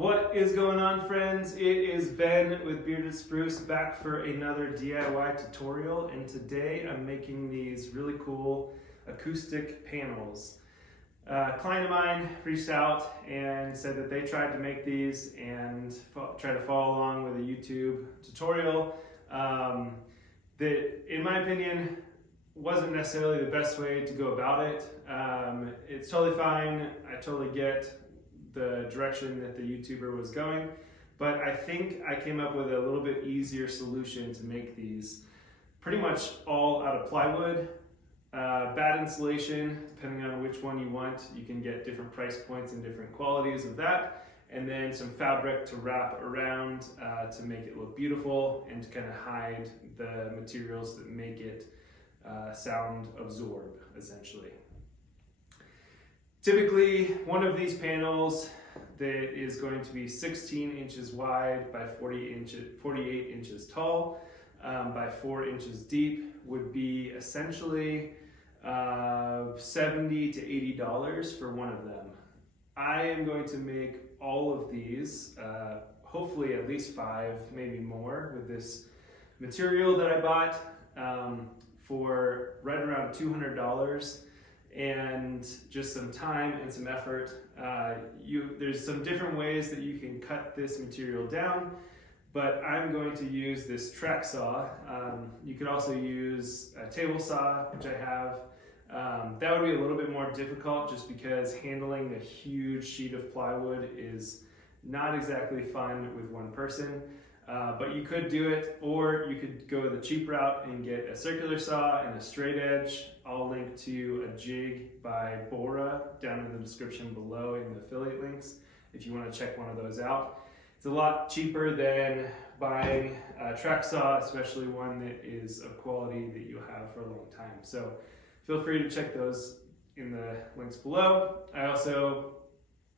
What is going on, friends? It is Ben with Bearded Spruce back for another DIY tutorial, and today I'm making these really cool acoustic panels. A client of mine reached out and said that they tried to make these and try to follow along with a YouTube tutorial that, in my opinion, wasn't necessarily the best way to go about it. It's totally fine. I totally get the direction that the YouTuber was going, but I think I came up with a little bit easier solution to make these pretty much all out of plywood. Bad insulation, depending on which one you want. You can get different price points and different qualities of that, and then some fabric to wrap around to make it look beautiful and to kind of hide the materials that make it sound absorb, essentially. Typically, one of these panels that is going to be 16 inches wide by 48 inches tall by 4 inches deep would be essentially $70 to $80 for one of them. I am going to make all of these, hopefully at least 5, maybe more, with this material that I bought for right around $200. And just some time and some effort. There's some different ways that you can cut this material down, but I'm going to use this track saw. You could also use a table saw, which I have. That would be a little bit more difficult just because handling a huge sheet of plywood is not exactly fun with one person. But you could do it, or you could go the cheap route and get a circular saw and a straight edge. I'll link to a jig by Bora down in the description below in the affiliate links if you want to check one of those out. It's a lot cheaper than buying a track saw, especially one that is of quality that you'll have for a long time. So feel free to check those in the links below. I also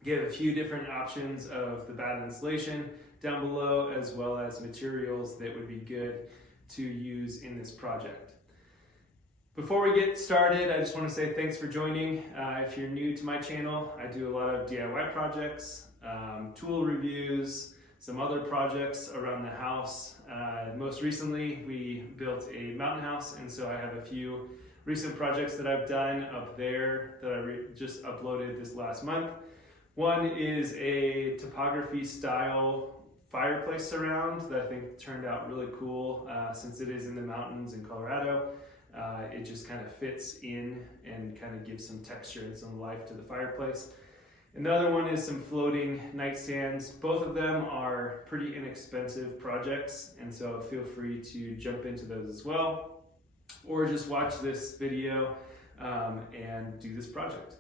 give a few different options of the bad insulation down below, as well as materials that would be good to use in this project. Before we get started, I just want to say thanks for joining. If you're new to my channel, I do a lot of DIY projects, tool reviews, some other projects around the house. Most recently, we built a mountain house, and so I have a few recent projects that I've done up there that I just uploaded this last month. One is a topography style fireplace surround that I think turned out really cool since it is in the mountains in Colorado. It just kind of fits in and kind of gives some texture and some life to the fireplace. And the other one is some floating nightstands. Both of them are pretty inexpensive projects, and so feel free to jump into those as well, or just watch this video and do this project.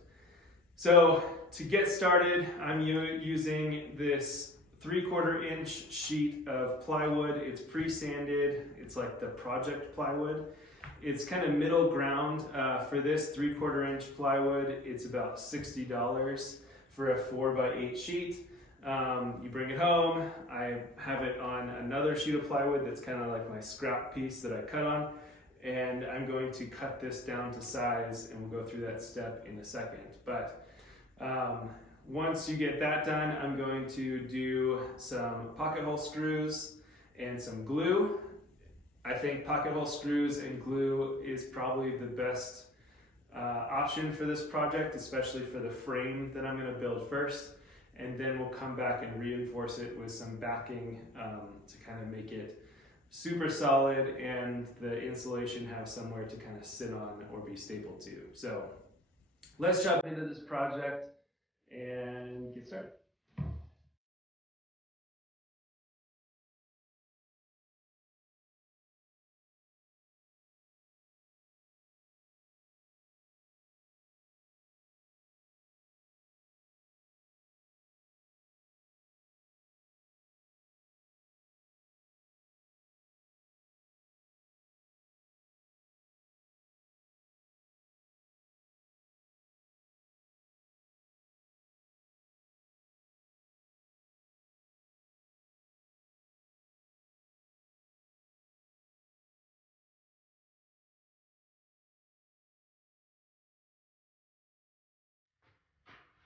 So to get started, I'm using this 3/4 inch sheet of plywood. It's pre-sanded. It's like the project plywood. It's kind of middle ground. For this 3/4 inch plywood, it's about $60 for a 4x8 sheet. You bring it home. I have it on another sheet of plywood that's kind of like my scrap piece that I cut on, and I'm going to cut this down to size, and we'll go through that step in a second. But once you get that done, I'm going to do some pocket hole screws and some glue. I think pocket hole screws and glue is probably the best option for this project, especially for the frame that I'm going to build first. And then we'll come back and reinforce it with some backing to kind of make it super solid and the insulation have somewhere to kind of sit on or be stable to. So let's jump into this project and get started.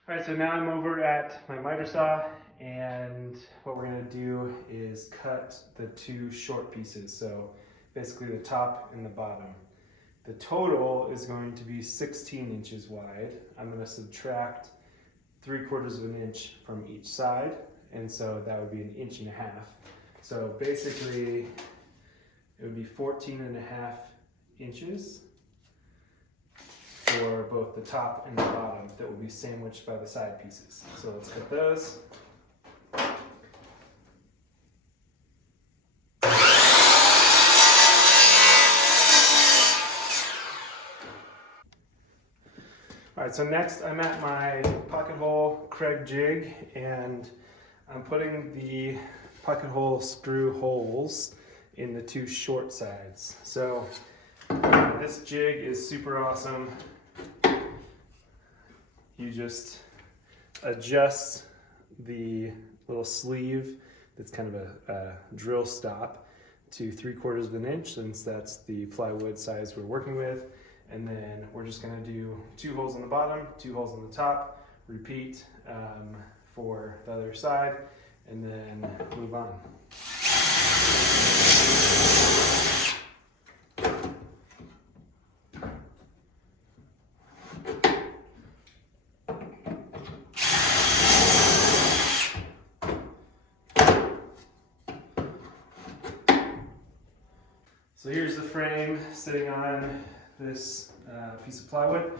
All right, so now I'm over at my miter saw, and what we're gonna do is cut the two short pieces, so basically the top and the bottom. The total is going to be 16 inches wide. I'm gonna subtract 3/4 of an inch from each side, and so that would be 1.5 inches. So basically, it would be 14.5 inches for both the top and the bottom that will be sandwiched by the side pieces. So let's cut those. All right, so next I'm at my pocket hole Craig jig, and I'm putting the pocket hole screw holes in the two short sides. So this jig is super awesome. You just adjust the little sleeve that's kind of a drill stop to 3/4 of an inch, since that's the plywood size we're working with. And then we're just gonna do 2 holes on the bottom, 2 holes on the top, repeat for the other side, and then move on. So here's the frame sitting on this piece of plywood.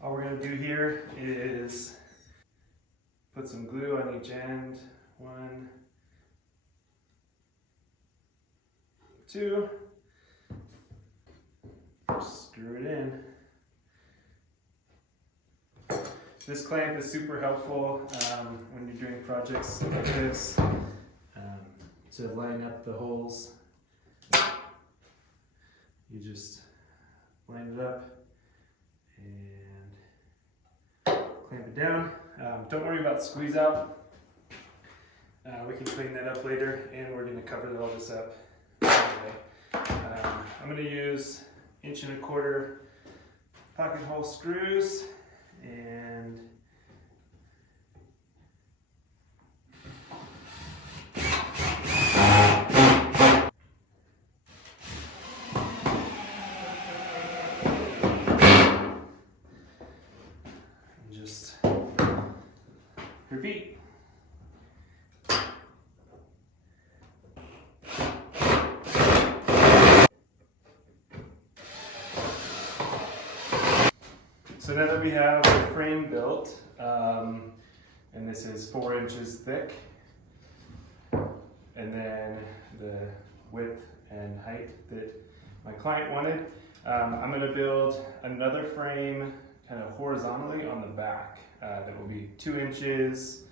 All we're going to do here is put some glue on each end. 1, 2. Screw it in. This clamp is super helpful when you're doing projects like this to line up the holes. You just line it up and clamp it down. Don't worry about squeeze out. We can clean that up later, and we're going to cover all this up anyway. I'm going to use 1.25 inch pocket hole screws, and just repeat. So now that we have the frame built, and this is 4 inches thick, and then the width and height that my client wanted, I'm going to build another frame kind of horizontally on the back that will be 2 inches,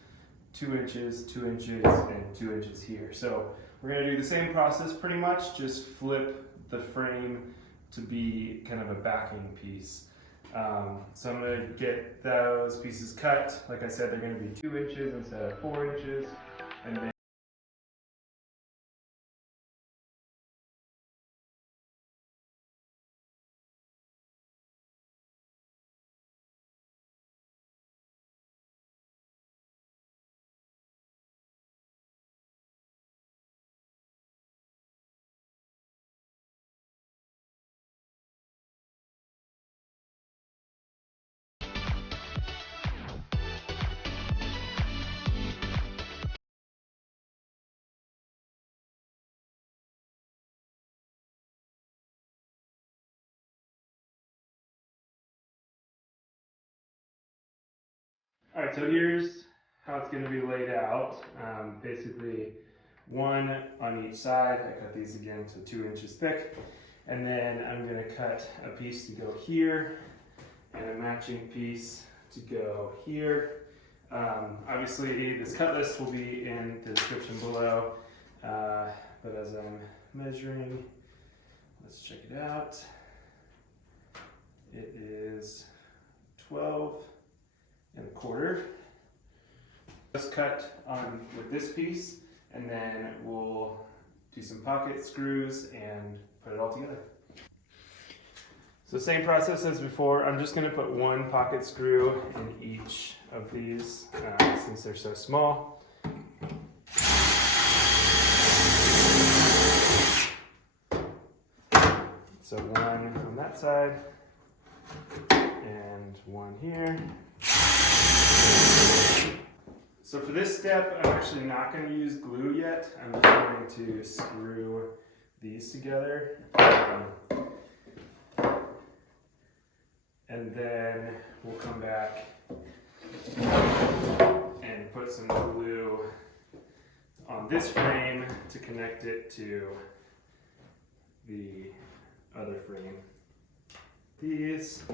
2 inches, 2 inches, and 2 inches here. So we're going to do the same process pretty much, just flip the frame to be kind of a backing piece. So I'm going to get those pieces cut. Like I said, they're going to be 2 inches instead of 4 inches. And then all right, so here's how it's going to be laid out. Basically, 1 on each side. I cut these again to 2 inches thick. And then I'm going to cut a piece to go here and a matching piece to go here. Obviously, this cut list will be in the description below. But as I'm measuring, let's check it out. It is 12.25. Let's cut on with this piece, and then we'll do some pocket screws and put it all together. So same process as before. I'm just going to put 1 pocket screw in each of these since they're so small. So one on that side and one here. So for this step, I'm actually not going to use glue yet. I'm just going to screw these together. And then we'll come back and put some glue on this frame to connect it to the other frame. These.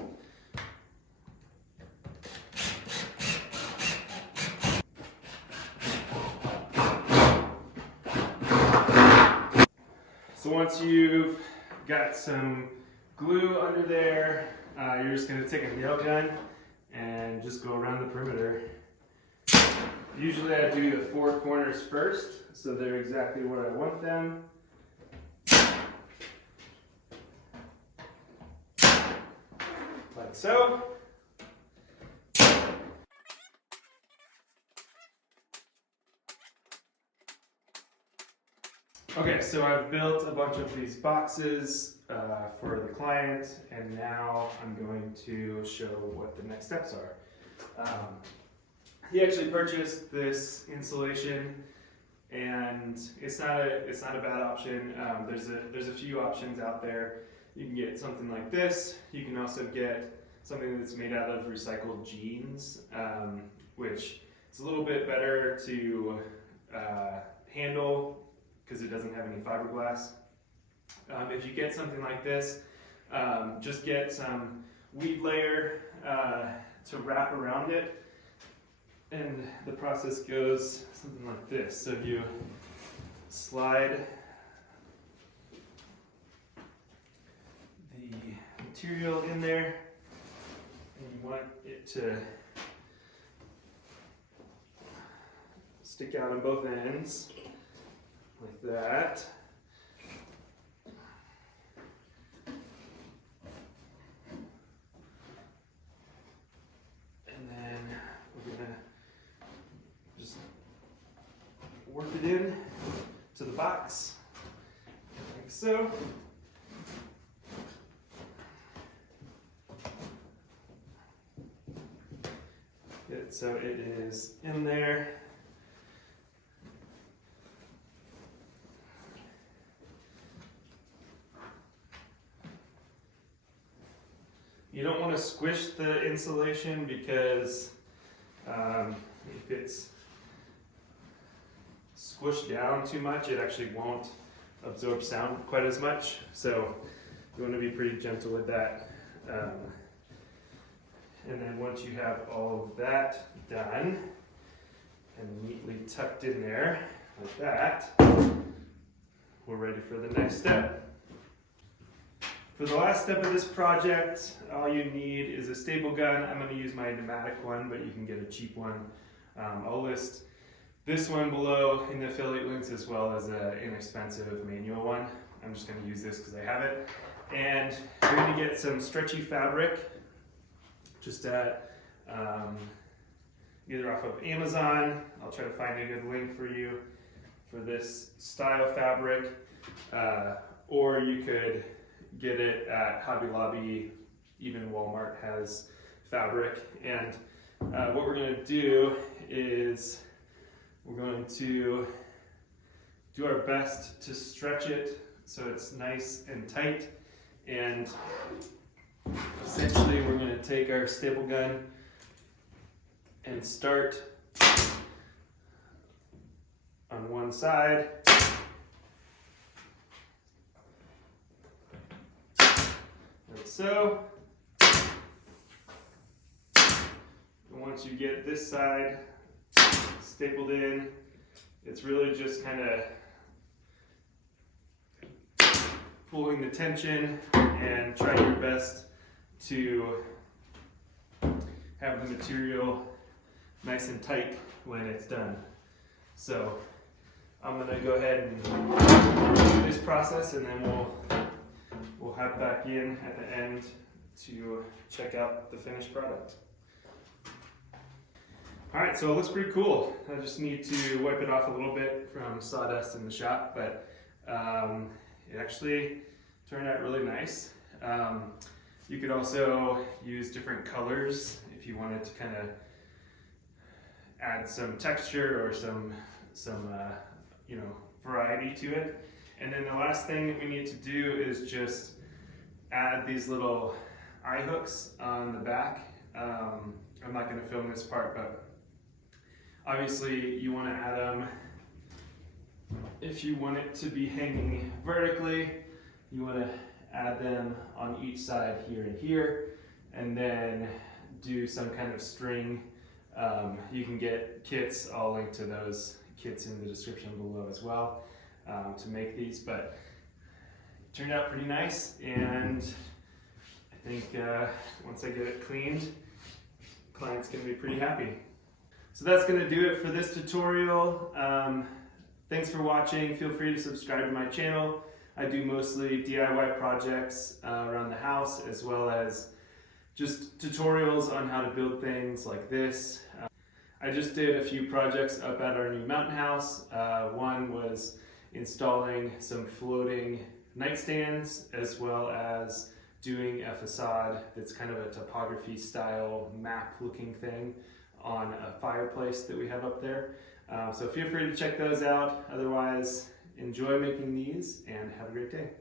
So once you've got some glue under there, you're just going to take a nail gun and just go around the perimeter. Usually I do the four corners first, so they're exactly where I want them. Like so. Okay, so I've built a bunch of these boxes for the client, and now I'm going to show what the next steps are. He actually purchased this insulation, and it's not a bad option. There's a few options out there. You can get something like this. You can also get something that's made out of recycled jeans, which is a little bit better to handle because it doesn't have any fiberglass. If you get something like this, just get some weed layer to wrap around it, and the process goes something like this. So you slide the material in there, and you want it to stick out on both ends like that. And then we're gonna just work it in to the box, like so. Good, so it is in there. You don't want to squish the insulation because if it's squished down too much, it actually won't absorb sound quite as much. So you want to be pretty gentle with that. And then once you have all of that done and neatly tucked in there like that, we're ready for the next step. For the last step of this project, all you need is a staple gun. I'm going to use my pneumatic one, but you can get a cheap one. I'll list this one below in the affiliate links as well as an inexpensive manual one. I'm just going to use this because I have it. And you're going to get some stretchy fabric, just at either off of Amazon. I'll try to find a good link for you for this style fabric, or you could get it at Hobby Lobby. Even Walmart has fabric. And what we're going to do is we're going to do our best to stretch it so it's nice and tight. And essentially we're going to take our staple gun and start on one side, like so. And once you get this side stapled in, it's really just kind of pulling the tension and trying your best to have the material nice and tight when it's done. So I'm gonna go ahead and do this process, and then we'll hop back in at the end to check out the finished product. All right, so it looks pretty cool. I just need to wipe it off a little bit from sawdust in the shop, but it actually turned out really nice. You could also use different colors if you wanted to kind of add some texture or some variety to it. And then the last thing that we need to do is just add these little eye hooks on the back. I'm not going to film this part, but obviously you want to add them if you want it to be hanging vertically. You want to add them on each side here and here, and then do some kind of string. You can get kits. I'll link to those kits in the description below as well to make these, but it turned out pretty nice, and I think once I get it cleaned, client's gonna be pretty happy. So that's gonna do it for this tutorial. Thanks for watching. Feel free to subscribe to my channel. I do mostly DIY projects around the house, as well as just tutorials on how to build things like this. I just did a few projects up at our new mountain house. One was installing some floating nightstands, as well as doing a facade that's kind of a topography style map looking thing on a fireplace that we have up there. So feel free to check those out. Otherwise, enjoy making these and have a great day.